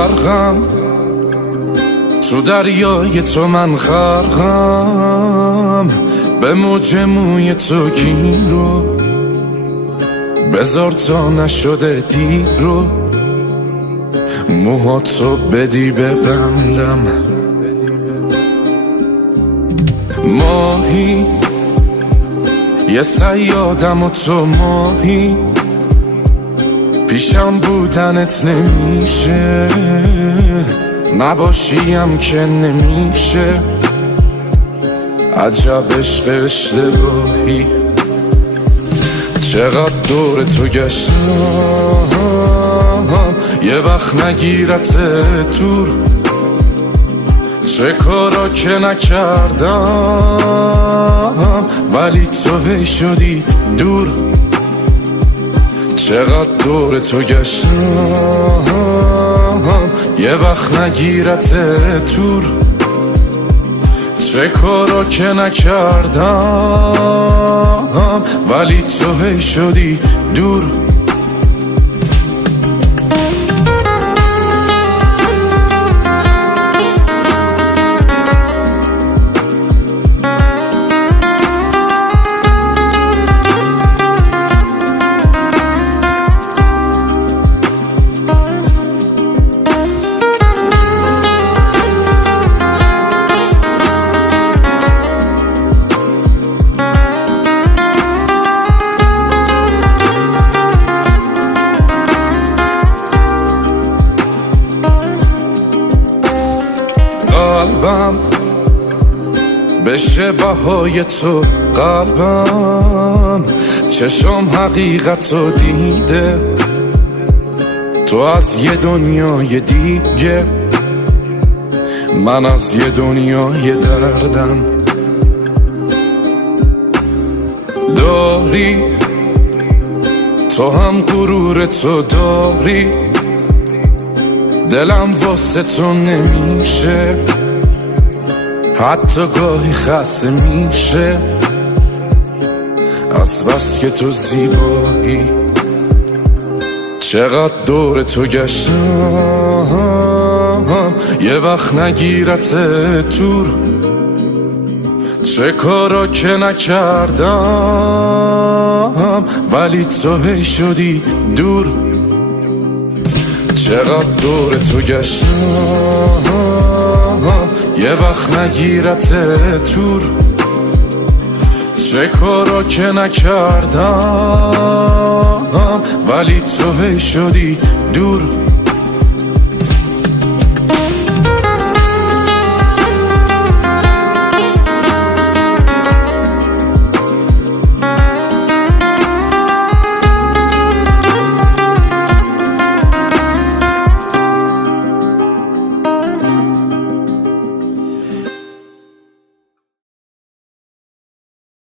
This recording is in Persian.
غرقم تو دریای تو، من غرقم به موج موی تو گیرو، بذار تا نشده دیرو، موهاتو بدی ببندم. ماهی یه صیادم و تو ماهی، پیشم بودنت نمیشه، نباشیم که نمیشه. عجب عشق اشتباهی، چقدر دور تو گشتم یه وقت نگیرت تور، چه کارا که نکردم ولی تو هی شدی دور. چقدر دور تو گشتم یه وقت نگیرت تور، چه کارا که نکردم ولی تو هی شدی دور. قلبم بشه بهای تو، قلبم چشم حقیقتو دیده، تو از یه دنیای دیگه، من از یه دنیای دردم. داری تو هم غرور تو داری، دلم واسه تو نمیشه، حتی گاهی خسته میشه از بس که تو زیبایی. چقدر دور تو گشتم یه وقت نگیرت تور، چه کارا که نکردم ولی تو هی شدی دور. چقدر دور تو گشتم یه وقت نگیرت تور، چه کارا که نکردم ولی تو هی شدی دور.